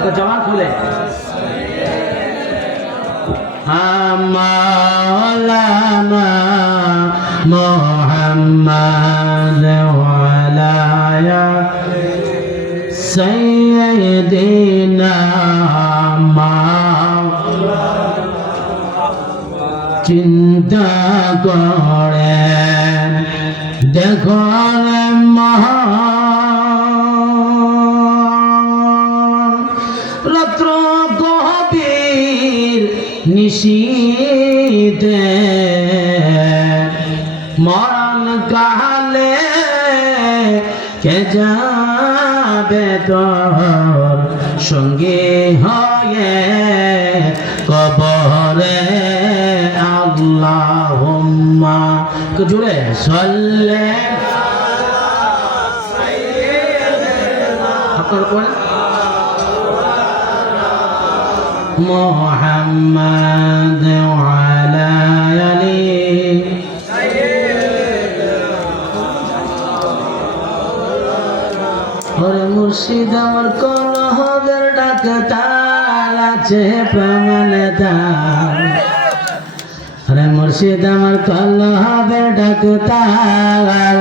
आपको जवान खुले मौलाना मोहम्मद वालाया सैयदीना চিন্তা করে দেখো রাত্র গভীর নিশীতে মরণ কালে কে যাবে তোর সঙ্গে হয়ে কবরে? আল্লাহুম্মা। জুড়ে সল্লে محمد وعلى آله ওরে মুর্শিদ আমার কোন হবের ডাক্তার আছে প্রমাণ তার আরে মুর্শিদ আমার কল হবে ডাক্তার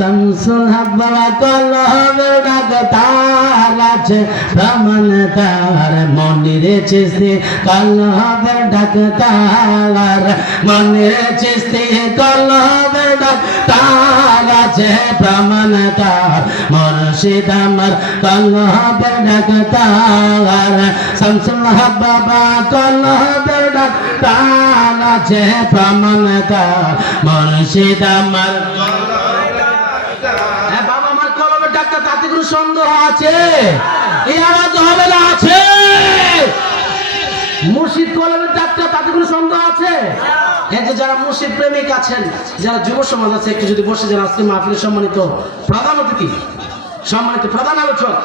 শামসুল হক বাবা কল হবে ডাক্তার আছে। প্রমাণ তার মন্দিরে চিস্তি কল হবে ডাক্তার মন্দিরে চিস্তি কল হবে ডাক্তার আছে। প্রমাণ তার মুর্শিদ আমার কল হবে ডাক্তার শামসুল হক বাবা কল হবে ডাক্তার আছে। প্রমাণ তার মুর্শিদ আমার হ্যাঁ বাবা আমার কলমে ডাক্তার তাতে কোনো সন্দেহ আছে? এই হবে না, আছে। মুর্শিদ কলমের যাত্রা, তাতে কোনো সন্দেহ আছে? এই যে যারা মুর্শিদ প্রেমিক আছেন, যারা যুব সমাজ আছে, একটু যদি বসে যান, আজকে মাহফিলের সম্মানিত প্রধান অতিথি, সম্মানিত প্রধান আলোচক।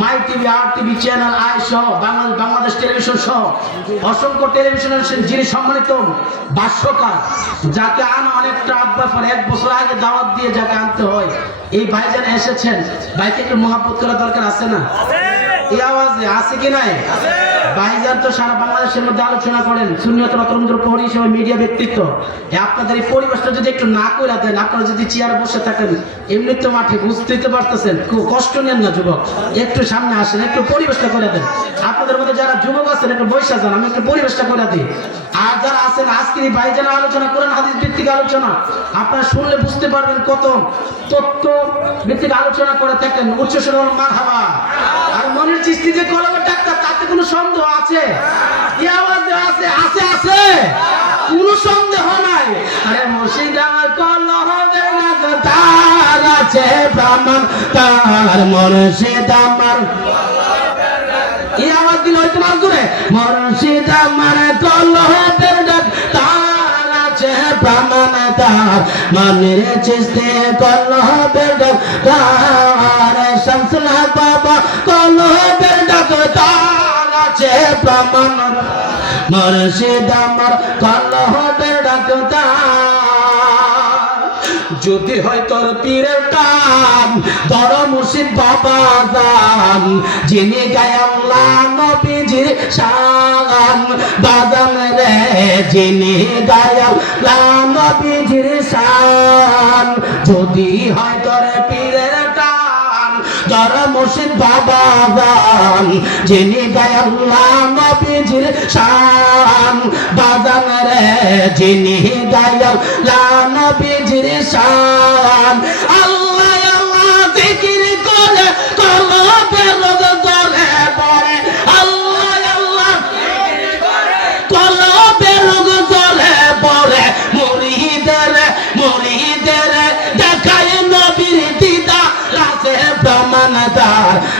My TV, R TV channel, I সহ বাংলাদেশ বাংলাদেশ টেলিভিশন সহ, অসংখ্য টেলিভিশনের যিনি সম্মানিত ভাষ্যকার, যাকে আনা অনেকটা ব্যাপার, এক বছর আগে দাওয়াত দিয়ে যাকে আনতে হয়, এই ভাইজান এসেছেন। ভাইকে একটু মহাব্বত করা দরকার আছে না? এই আওয়াজে, আছে কি নাই? ভাইজান তো সারা বাংলাদেশের মধ্যে আলোচনা করেন। সুনিয়ত হিসেবে মিডিয়া ব্যক্তিত্ব। আপনাদের এই পরিবেশটা যদি একটু না করে দেন, আপনারা যদি চেয়ারে বসে থাকেন, এমনি তো মাঠে বুঝতে পারতেছেন। কষ্ট নেন না যুবক। একটু সামনে আসেন, একটু পরিবেশটা করে দেন। আপনাদের মধ্যে যারা যুবক আছেন, একটু বৈশা যান, আমি একটু পরিবেশটা করে দিই। আর যারা আছেন এই ভাইজান আলোচনা করেন হাদিস ভিত্তিক আলোচনা, আপনারা শুনলে বুঝতে পারবেন কত তত্ত্ব ভিত্তিক আলোচনা করে থাকেন। উচ্চ সুরল মার আর মনের চিস্তি যে কলমের ডাক্তার কোনো সন্দেহ আছে? কি আওয়াজ আছে? আছে আছে। কোনো সন্দেহ নাই। আরে মুর্শিদ আমার কলমের ডাক্তার আছে ব্রাহ্মণ, তার মুর্শিদ আমার এই আওয়াজ দিল হয়তো মাছ ধরে মুর্শিদ আমার কলমের ডাক্তার আছে ব্রাহ্মণ, তার মনের চিস্তে কলমের ডাক্তার শামসুল হক বাবা কলমের ডাক্তার আছে ব্রাহ্মণ মুর্শিদ আমার কলমের ডাক্তার যদি হয় তোর পীরের টান, ধর মুর্শিদ বাবা জান, যিনি গায়াল্লাহ নবীজির শান। বাজান রে যিনি গায়াল্লাহ নবীজির শান। যদি হয় তোর ধর মুর্শিদ বাবা জান, যিনি গায়াল্লাহ নবীজির শান। বাজান রে, যিনি গায়াল্লাহ নবীজির শান। আল্লাহ আল্লাহ জিকির করে কলবে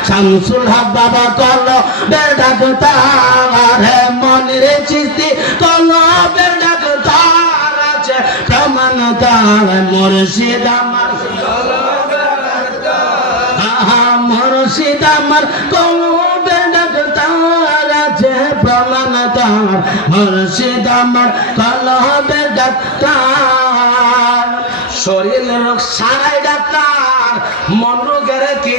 শামসুল হক বাবা কল বেডাকতার মনের চিস্তি কল প্রমাণদার মুর্শিদ আমার। আহা, মুর্শিদ আমার কল বেডাকতার আছে প্রমাণদার মুর্শিদ আমার। কল বেডাকতার শরীরের সারাই ডাক্তার মন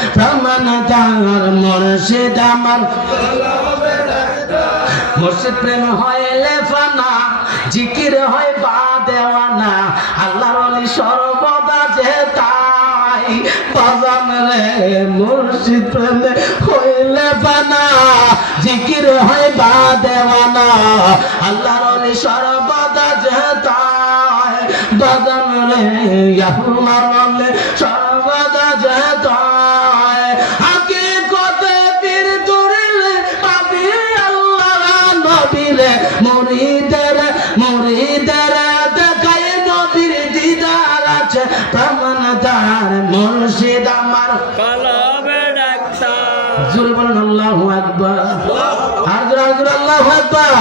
আছে ব্রাহ্মণদার মুর্শিদ আমার। প্রেম হয় লেফানা, জিকির হয় বা দেওয়ানা। আল্লাহর অলি সর্বদা যে তাই। বাজান রে মুর্শিদ জিকির হয় বা দেওয়ানা। আল্লাহর অলি সর্বদা যে তাই। বাজান রে মুরিদের মুরিদের দেখায় নবীর দিদার আছে। প্রমাণদার মুর্শিদ আমার। কলবে ডাক্তার। জোরে বলেন আল্লাহু আকবার। আর জোরে আর জোরে আল্লাহু আকবার।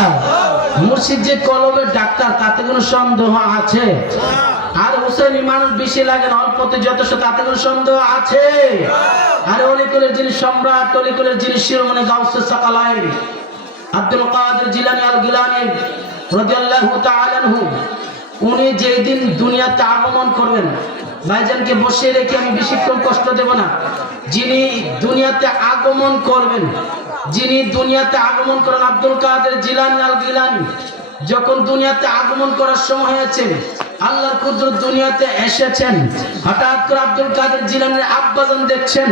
মুর্শিদ যে কলমের ডাক্তার তাতে কোনো সন্দেহ আছে? আর হুসেনি মানুষ বেশি লাগে না অল্পতে যথেষ্ট তাতে কোনো সন্দেহ আছে? আর অলিকুলের যিনি সম্রাট অলিকুলের যিনি শিরোমণি গাউসে সাকালাইন আব্দুল কাদের জিলানি আল গিলানি রাদিয়াল্লাহু তাআলা আনহু, উনি যেই দিন দুনিয়াতে আগমন করবেন, ভাইজানকে বসিয়ে রেখে আমি বেশিক্ষণ কষ্ট দেব না। যিনি দুনিয়াতে আগমন করবেন, যিনি দুনিয়াতে আগমন করেন আব্দুল কাদের জিলানি আল গিলানি যখন দুনিয়াতে আগমন করার সময় হয়েছে আল্লাহর কুদরত দুনিয়াতে এসেছেন। হঠাৎ করে আব্দুল কাদের জিলানের আব্বাজান দেখছেন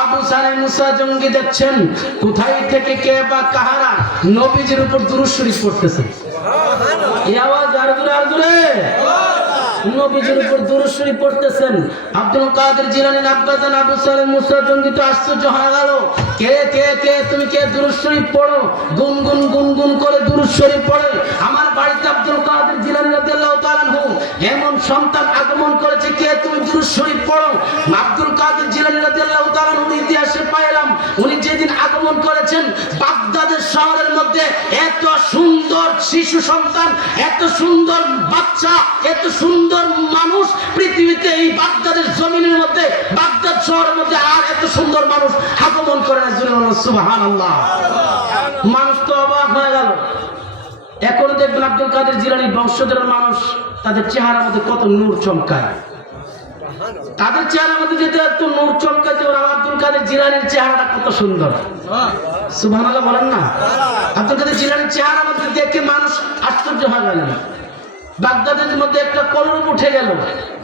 আবু সালে মুসা জঙ্গি দেখছেন কোথায় থেকে কে বা কাহারা নবীজির উপর দুরুদ পড়তেছে। এই আওয়াজ আর দূরে আর দূরে নবীজির উপর দুরুদ পড়তেছেন। আব্দুল কাদের জিলানির আব্বাজান আবু সালেম মুসা জঙ্গি তো আশ্চর্য হয়ে গেল। কে কে কে তুমি কে দুরুদ শরীফ পড়ো? গুন গুন গুন গুন করে পড়ে। আমার বাড়িতে আব্দুল কাদের জিলানি রাদিয়াল্লাহু এমন সন্তান আগমন করেছে কে? তুমি দুরুদ শরীফ পড়ো। আব্দুল কাদের জিলানি রাদিয়াল্লাহু তাআলা আনহু ইতিহাসে পাইলাম, উনি যেদিন আগমন করেছেন, বাগদাদের শহরের মধ্যে এত সুন্দর শিশু সন্তান, এত সুন্দর বাচ্চা, এত সুন্দর মানুষ পৃথিবীতে এই বাগদাদের জমিনের মধ্যে, বাগদাদ শহরের মধ্যে আর এত সুন্দর মানুষ আগমন করে না সুবাহান আল্লাহ মানুষ তো অবাক হয়ে গেল। এখন দেখবেন আব্দুল কাদের জিলানির বংশধর মানুষ, তাদের চেহারা মধ্যে কত নূর চমকায়। তাদের চেহারার মধ্যে যেতে এত নূর চমকায় যেমন আব্দুল কাদের জিলানির চেহারাটা কত সুন্দর। সুভান বলেন না? আব্দুল কাদের জিলানির চেহারার মধ্যে দেখে মানুষ আশ্চর্য হয় গেলেন। বাগদাদের মধ্যে একটা কলম উঠে গেল।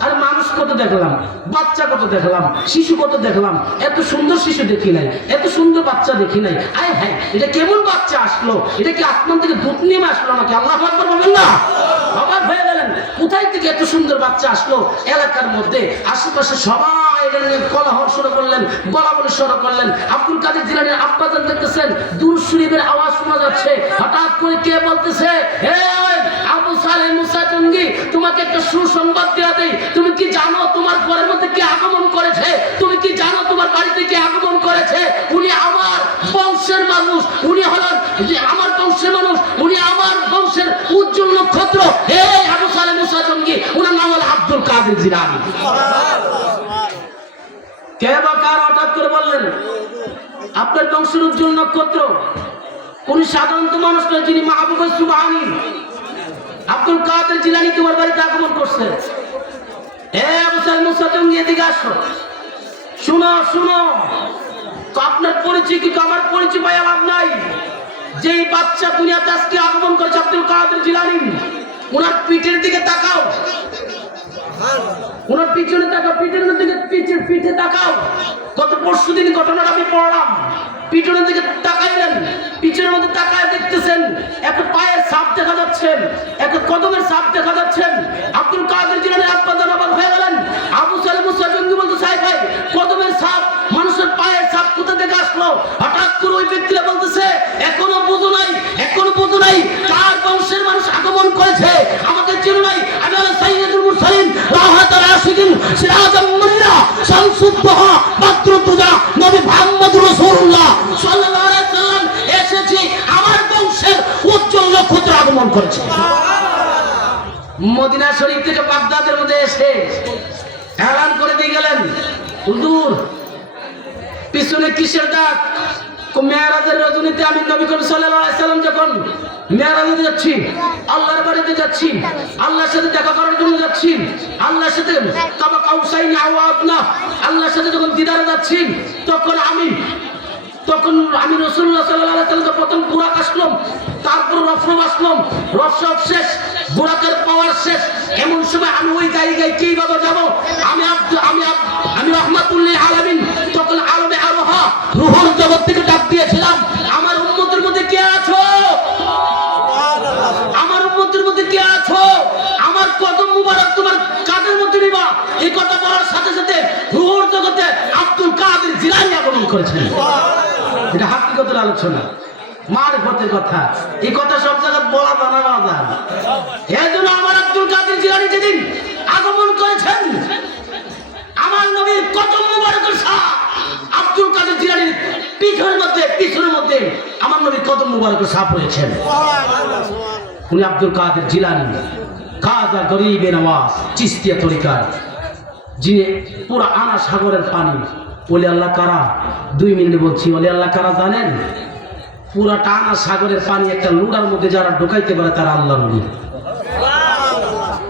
আর মানুষ কত দেখলাম, বাচ্চা কত দেখলাম, শিশু কত দেখলাম, এত সুন্দর শিশু দেখি নাই, এত সুন্দর বাচ্চা দেখি নাই। আয় হ্যাঁ এটা কেমন বাচ্চা আসলো? এটা কি আসমান থেকে দুধ নেমে আসলো নাকি? আল্লাহ না। হয়ে গেলেন। কোথায় থেকে এত সুন্দর বাচ্চা আসলো? এলাকার মধ্যে। আশেপাশে সবাই শুরু করলেন বলে শুরু করলেন। আব্দুল কাদের আব্বাজান দেখতেছেন দূর শরীফের আওয়াজ শোনা যাচ্ছে। হঠাৎ করে কে বলতেছে তুমি কি জানো তোমার ঘরের মধ্যে কে আগমন করেছে? তুমি কি জানো তোমার বাড়িতে কে আগমন করেছে? উনি আমার বংশের মানুষ। উনি হলেন আমার বংশের মানুষ। উনি আমার বংশের উজ্জ্বল নক্ষত্র। হে আবু সালে জঙ্গি উনার নাম হল আব্দুল কাদের জিলানি। কে বা কার হঠাৎ করে বললেন, আপনার বংশের উজ্জ্বল নক্ষত্র উনি সাধারণত মানুষ নয়, যিনি মাহবুবের সুবাহানি। আব্দুল কাদের জিলানি তোমার বাড়িতে আগমন করছে। এ আবু সাল মুসাজঙ্গি এদিকে আসো। শুনো শুনো। তো আপনার পরিচয় কি আমার পরিচয় পাই লাভ নাই। যেই বাচ্চা দুনিয়াতে আজকে আগমন করেছে আব্দুল কাদের জিলানি ওনার পিঠের দিকে তাকাও। ওনার পিছনে তাকাও, পিঠের দিকে পিঠের পিঠে তাকাও। গত পরশু দিন ঘটনাটা আমি পড়লাম। পিছনের দিকে তাকাইলেন পিছনের মধ্যে তাকায় দেখতেছেন একটা পায়ের সাপ দেখা যাচ্ছেন একটা কদমের সাপ দেখা যাচ্ছেন আব্দুল কাদের জিলানের আব্বা জানাবার হয়ে গেলেন। আবু সালেম মুসা জঙ্গি বলতে সাহেব ভাই, কদমের সাপ, মানুষের পায়ের সাপ কোথা থেকে আসলো? হঠাৎ করে ওই ব্যক্তিরা বলতেছে, এখনও বুঝো নাই কার বংশের মানুষ আগমন করেছে আমাকে চিনো নাই। আমি সাইয়েদুল সিরাজ মুল্লা শামসুদ্দোহা বাদরুদ্দোজা নবী মুহাম্মদ রাসূলুল্লাহ সাল্লাল্লাহু আলাইহি সাল্লাম এসেছি, আমার বংশের উজ্জ্বল নক্ষত্র আগমন করেছে। মদিনা শরীফ থেকে বাগদাদের মধ্যে এসে এলান করে দিয়ে গেলেন। হুজুর, পিছনে কিসের ডাক? মেয়ারাজের রজনীতে আমি নবী করিম সাল্লাম যখন মেয়ারাজে যাচ্ছি, আল্লাহর বাড়িতে যাচ্ছি, আল্লাহর সাথে দেখা করার জন্য যাচ্ছি, আল্লাহর সাথে কাবা কাউসাইনি আওয়াদনা আল্লাহর সাথে যখন দিদারে যাচ্ছি, তখন আমি তখন আমি রসুল্লাহ সাল্লাহ সাল্লামকে প্রথম বুরাক আসলাম, তারপর রফরম আসলাম রফসব শেষ, বুরাকের পাওয়ার শেষ, এমন সময় আমি ওই জায়গায় কীভাবে যাব? আমি আমি আমি রহমাতুল্লাহ আলামিন, তখন আলমে রুহুর জগৎ থেকে ডাক দিয়েছিলাম, আমার উম্মতের মধ্যে কে আছো? আমার উম্মতের মধ্যে কে আছো? আমার কদম মুবারক তোমার কাদের মধ্যে নিবা। এই কথা বলার সাথে সাথে রুহুর জগতে আব্দুল কাদের জিলানি আগমন করেছেন এটা হাকিকতের আলোচনা, মারফতের কথা। এই কথা সব জায়গায় বলা জানা না এই জন্য আমার আব্দুল কাদের জিলানি যেদিন আগমন করেছেন, আমার নবীর কত মুবারকের শাহ আব্দুল কাদের জিলানির পিঠের মধ্যে, পিছনের মধ্যে আমার নবীর কত মুবারকের সাপ রয়েছেন। উনি আব্দুল কাদের জিলানি। খাজা গরিবে নওয়াজ চিস্তিয়া তরিকার। যিনি পুরো আনা সাগরের পানি, ওলি আল্লাহ কারা? দুই মিনিট বলছি, ওলি আল্লাহ কারা জানেন? পুরা টানা সাগরের পানি একটা লুড়ার মধ্যে যারা ঢুকাইতে পারে তারা আল্লাহ নবী।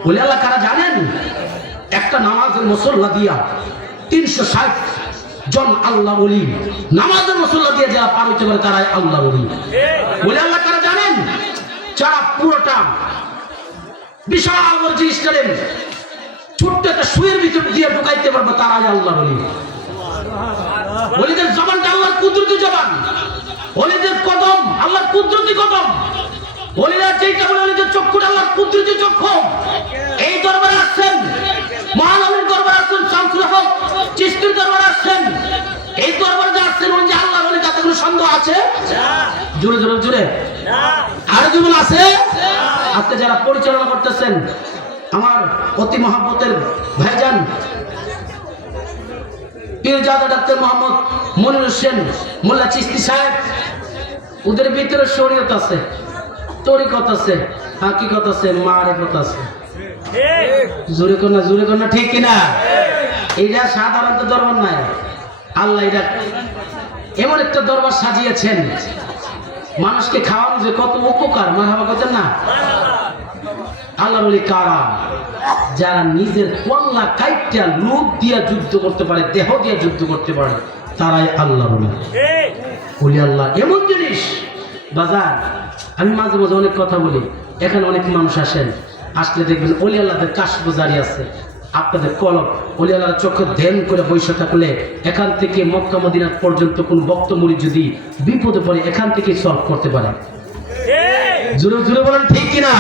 ওলি আল্লাহ কারা জানেন? একটা নামাজের মুসল্লা দিয়া তিনশো ষাট জন আল্লাহ অলি নামাজের মুসল্লা দিয়ে যারা হইতে পারে, তারাই আল্লাহ অলি ওলি আল্লাহ কারা জানেন, যারা পুরোটা বিশাল যে স্টেডিয়াম ছোট্ট একটা ভিতর দিয়ে ঢুকাইতে পারবে, তারাই আল্লাহ অলি অলিদের জবানটা আল্লাহর কুদরতি জবান। অলিদের কদম আল্লাহর কুদরতি কদম। অলিরা যেইটা বলে অলিদের চক্ষুটা আল্লাহর কুদরতি চক্ষু। এই আছে? জোরে জোরে জোরে। আর জীবন আছে? আজকে যারা পরিচালনা করতেছেন আমার অতি মহাব্বতের ভাইজান পীরজাদা ডাক্তার মোহাম্মদ মনির হোসেন মোল্লা চিস্তি সাহেব ওদের ভিতরে শরীয়ত আছে তরিকত আছে হাকিকত আছে মারেফত আছে। জোরে না জোরে না ঠিক কিনা? এইটা সাধারণত দরবার নাই। আল্লাহ এটা এমন একটা দরবার সাজিয়েছেন। মানুষকে খাওয়ানো যে কত উপকার মাহাবা করতেন না? আল্লাহ কারা? যারা নিজের কাইটা দিয়া যুদ্ধ করতে পারে, দেহ দিয়া যুদ্ধ করতে পারে, তারাই আল্লাহ বলি। আল্লাহ, এমন জিনিস? বাজার আমি মাঝে মাঝে অনেক কথা বলি। এখানে অনেক মানুষ আসেন। আসলে দেখবেন, অলি আল্লাহদের জারি আছে। আপনাদের কলম অলি আল্লাহর চোখে ধ্যান করে বসে থাকলে এখান থেকে মক্কা মদিনা পর্যন্ত কোন বক্তমূলী যদি বিপদে পড়ে, এখান থেকে সলভ করতে পারে। জুড়ে জুড়ে বলেন, ঠিক কিনা?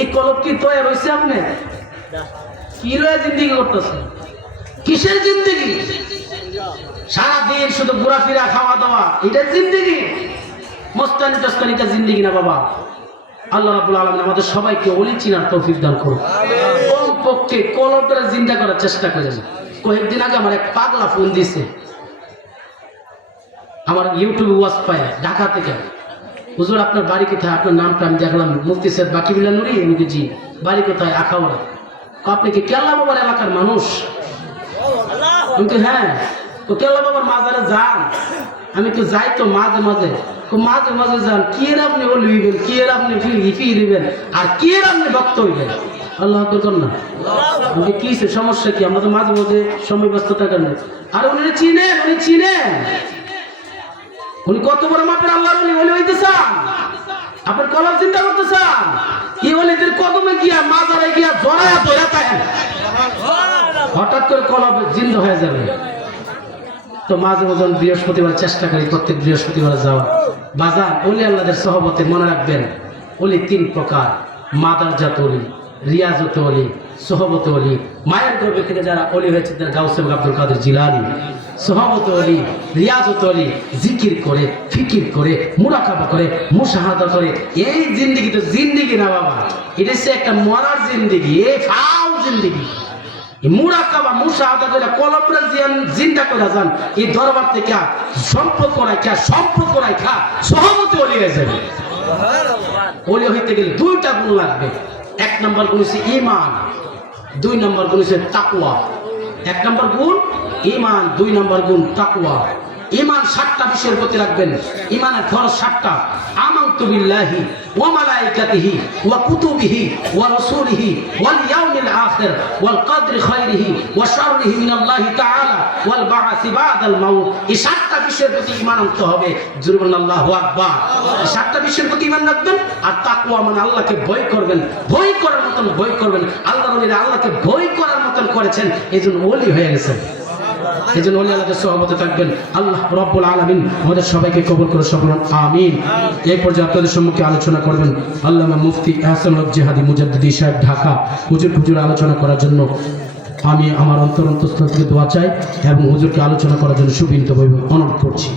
এই কলম কি তৈরি হয়েছে আপনি? কি রয়ে জিন্দিগি করতেছে? কিসের জিন্দিগি? সারাদিন শুধু ঘোরাফেরা খাওয়া দাওয়া এটা জিন্দিগি? মস্তানি টস্তানি এটা জিন্দিগি না বাবা। আল্লাহ রাবুল আলমিন আমাদের সবাইকে অলি চিনার তৌফিক দান করুন। কমপক্ষে কলমটা জিন্দা করার চেষ্টা করেন কয়েকদিন আগে আমার এক পাগলা ফোন দিছে। আমার ইউটিউবে ওয়াজ পায়, ঢাকা থেকে। হুজুর, আপনার বাড়ি কোথায়? আপনার নামটা আমি দেখলাম। মুফতি সাহেব বাকিবিল্লা নুরি আমি জি। বাড়ি কোথায়? আখাওড়া আপনি কি কেল্লা বাবার এলাকার মানুষ? আমি তো হ্যাঁ। তো কেল্লা বাবার মাজারে যান। আমি তো যাই তো মাঝে মাঝে। মাঝে মাঝে যান। কি এর আপনি বলবেন কি এর আপনি ফিরবেন আর কি এর আপনি ভক্ত হইবেন? আল্লাহ না কি সমস্যা কি? আমরা তো মাঝে মাঝে সময় ব্যস্ত থাকেন আর উনি চিনেন উনি চিনেন। উনি কত বড় মাপের আল্লাহ উনি আপনার কলম চিন্তা কি বলে এদের কদমে গিয়া, মাজারে গিয়া জড়ায়া থাকেন হঠাৎ করে কলম জিন্দ হয়ে যাবে। তো মাঝে মাঝে বৃহস্পতিবার চেষ্টা করি, প্রত্যেক বৃহস্পতিবার যাওয়া বাজার অলি আল্লাহদের সহবতে মনে রাখবেন অলি তিন প্রকার, মাদার জাত অলি রিয়াজত অলি সহবত অলি মায়ের গর্ভে থেকে যারা অলি হয়েছে তারা গাউসেব আব্দুল কাদের জিলানি। সহবত অলি রিয়াজত অলি জিকির করে ফিকির করে মুরাকাবা করে মুশাহাদা করে এই জিন্দিগি তো জিন্দিগি না বাবা। এটা হচ্ছে একটা মরার জিন্দিগি এই ফাও জিন্দিগি। মুরাকাবা মুসা আদা করে কলমরে জিয়ান জিন্দা করে যান এই দরবার থেকে সম্পর্ক রাখা সম্পর্ক রাখা সহমতি অলি হয়ে যাবে। অলি হইতে গেলে দুইটা গুণ লাগবে। এক নম্বর গুণ হচ্ছে ইমান দুই নম্বর গুণ হচ্ছে তাকুয়া এক নম্বর গুণ ইমান দুই নম্বর গুণ তাকুয়া ইমান সাতটা বিষয়ের প্রতি রাখবেন ইমানের ফরজ সাতটা এই এই মানে আল্লাহকে ভয় করবেন। ভয় করার মতন ভয় করবেন। আল্লাহ আল্লাহকে ভয় করার মতন করেছেন। এজন্য ওলি হয়ে গেছেন। এই জন্য অলি আল্লাহদের সহমতে থাকবেন। আল্লাহ রব্বুল আলমিন আমাদের সবাইকে কবর করে সকল আমিন। এই পর্যায়ে আপনাদের সম্মুখে আলোচনা করবেন আল্লাহ মুফতি এহসান জেহাদি মুজাদ্দিদি সাহেব ঢাকা। হুজুর হুজুর আলোচনা করার জন্য আমি আমার অন্তর অন্তস্থল থেকে দোয়া চাই এবং হুজুরকে আলোচনা করার জন্য সুবিনীতভাবে অনুরোধ করছি।